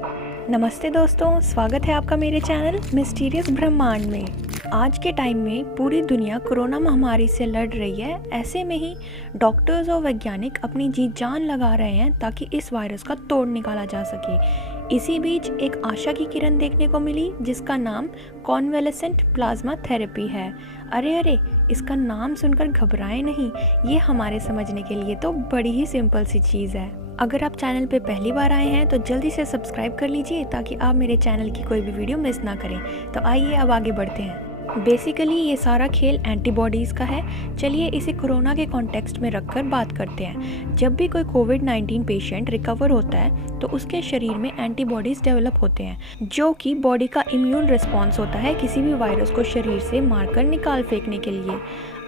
नमस्ते दोस्तों, स्वागत है आपका मेरे चैनल मिस्टीरियस ब्रह्मांड में। आज के टाइम में पूरी दुनिया कोरोना महामारी से लड़ रही है। ऐसे में ही डॉक्टर्स और वैज्ञानिक अपनी जी जान लगा रहे हैं ताकि इस वायरस का तोड़ निकाला जा सके। इसी बीच एक आशा की किरण देखने को मिली जिसका नाम कॉन्वेलेसेंट प्लाज्मा थेरेपी है। अरे, इसका नाम सुनकर घबराएं नहीं, ये हमारे समझने के लिए तो बड़ी ही सिंपल सी चीज़ है। अगर आप चैनल पे पहली बार आए हैं तो जल्दी से सब्सक्राइब कर लीजिए ताकि आप मेरे चैनल की कोई भी वीडियो मिस ना करें। तो आइए अब आगे बढ़ते हैं। बेसिकली ये सारा खेल एंटीबॉडीज़ का है। चलिए इसे कोरोना के कॉन्टेक्स्ट में रखकर बात करते हैं। जब भी कोई कोविड-19 पेशेंट रिकवर होता है तो उसके शरीर में एंटीबॉडीज़ डेवलप होते हैं जो कि बॉडी का इम्यून रिस्पॉन्स होता है किसी भी वायरस को शरीर से मारकर निकाल फेंकने के लिए।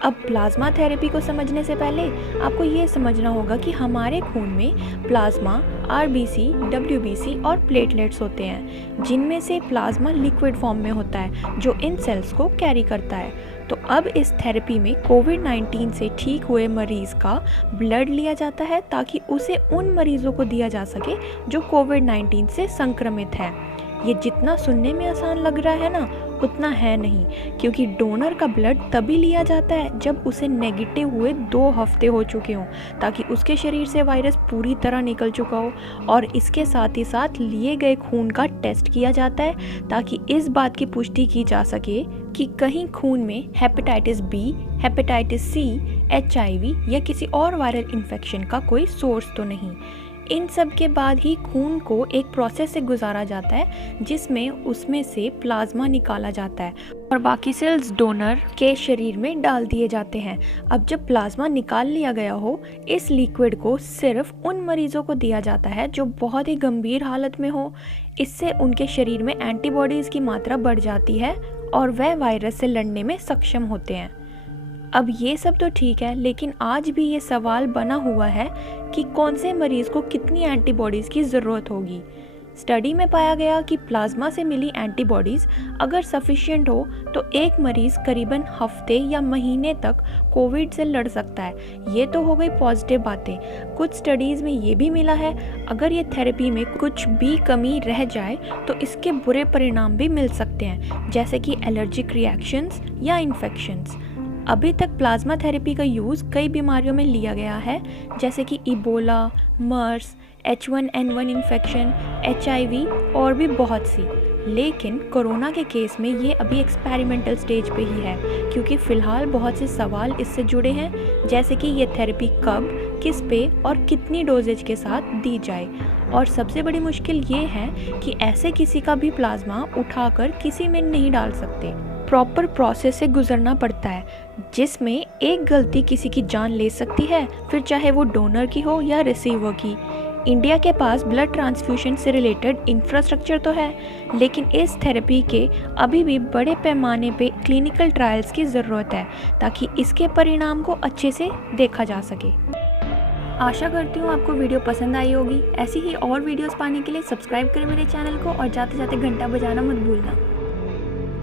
अब प्लाज्मा थेरेपी को समझने से पहले आपको ये समझना होगा कि हमारे खून में प्लाज्मा, आरबीसी, डब्ल्यूबीसी और प्लेटलेट्स होते हैं जिनमें से प्लाज्मा लिक्विड फॉर्म में होता है जो इन सेल्स को कैरी करता है। तो अब इस थेरेपी में कोविड-19 से ठीक हुए मरीज़ का ब्लड लिया जाता है ताकि उसे उन मरीज़ों को दिया जा सके जो कोविड-19 से संक्रमित हैं। ये जितना सुनने में आसान लग रहा है ना, उतना है नहीं, क्योंकि डोनर का ब्लड तभी लिया जाता है जब उसे नेगेटिव हुए 2 हफ्ते हो चुके हों ताकि उसके शरीर से वायरस पूरी तरह निकल चुका हो। और इसके साथ ही साथ लिए गए खून का टेस्ट किया जाता है ताकि इस बात की पुष्टि की जा सके कि कहीं खून में hepatitis B, hepatitis C, HIV या किसी और वायरल इन्फेक्शन का कोई सोर्स तो नहीं। इन सब के बाद ही खून को एक प्रोसेस से गुजारा जाता है जिसमें उसमें से प्लाज्मा निकाला जाता है और बाकी सेल्स डोनर के शरीर में डाल दिए जाते हैं। अब जब प्लाज्मा निकाल लिया गया हो, इस लिक्विड को सिर्फ उन मरीजों को दिया जाता है जो बहुत ही गंभीर हालत में हो। इससे उनके शरीर में एंटीबॉडीज़ की मात्रा बढ़ जाती है और वह वायरस से लड़ने में सक्षम होते हैं। अब ये सब तो ठीक है, लेकिन आज भी ये सवाल बना हुआ है कि कौन से मरीज़ को कितनी एंटीबॉडीज़ की ज़रूरत होगी। स्टडी में पाया गया कि प्लाज्मा से मिली एंटीबॉडीज़ अगर सफिशिएंट हो तो एक मरीज़ करीबन हफ्ते या महीने तक कोविड से लड़ सकता है। ये तो हो गई पॉजिटिव बातें। कुछ स्टडीज़ में ये भी मिला है अगर ये थेरेपी में कुछ भी कमी रह जाए तो इसके बुरे परिणाम भी मिल सकते हैं, जैसे कि एलर्जिक रिएक्शंस या इन्फेक्शंस। अभी तक प्लाज्मा थेरेपी का यूज़ कई बीमारियों में लिया गया है, जैसे कि इबोला, मर्स, H1N1 इन्फेक्शन, HIV और भी बहुत सी। लेकिन कोरोना के केस में ये अभी एक्सपेरिमेंटल स्टेज पे ही है, क्योंकि फ़िलहाल बहुत से सवाल इससे जुड़े हैं, जैसे कि ये थेरेपी कब, किस पे और कितनी डोजेज के साथ दी जाए। और सबसे बड़ी मुश्किल ये है कि ऐसे किसी का भी प्लाज्मा उठाकर किसी में नहीं डाल सकते। प्रॉपर प्रोसेस से गुजरना पड़ता है जिसमें एक गलती किसी की जान ले सकती है, फिर चाहे वो डोनर की हो या रिसीवर की। इंडिया के पास ब्लड ट्रांसफ्यूजन से रिलेटेड इंफ्रास्ट्रक्चर तो है, लेकिन इस थेरेपी के अभी भी बड़े पैमाने पे क्लिनिकल ट्रायल्स की ज़रूरत है ताकि इसके परिणाम को अच्छे से देखा जा सके। आशा करती हूँ आपको वीडियो पसंद आई होगी। ऐसी ही और वीडियोस पाने के लिए सब्सक्राइब करें मेरे चैनल को और जाते जाते घंटा बजाना मत भूलना।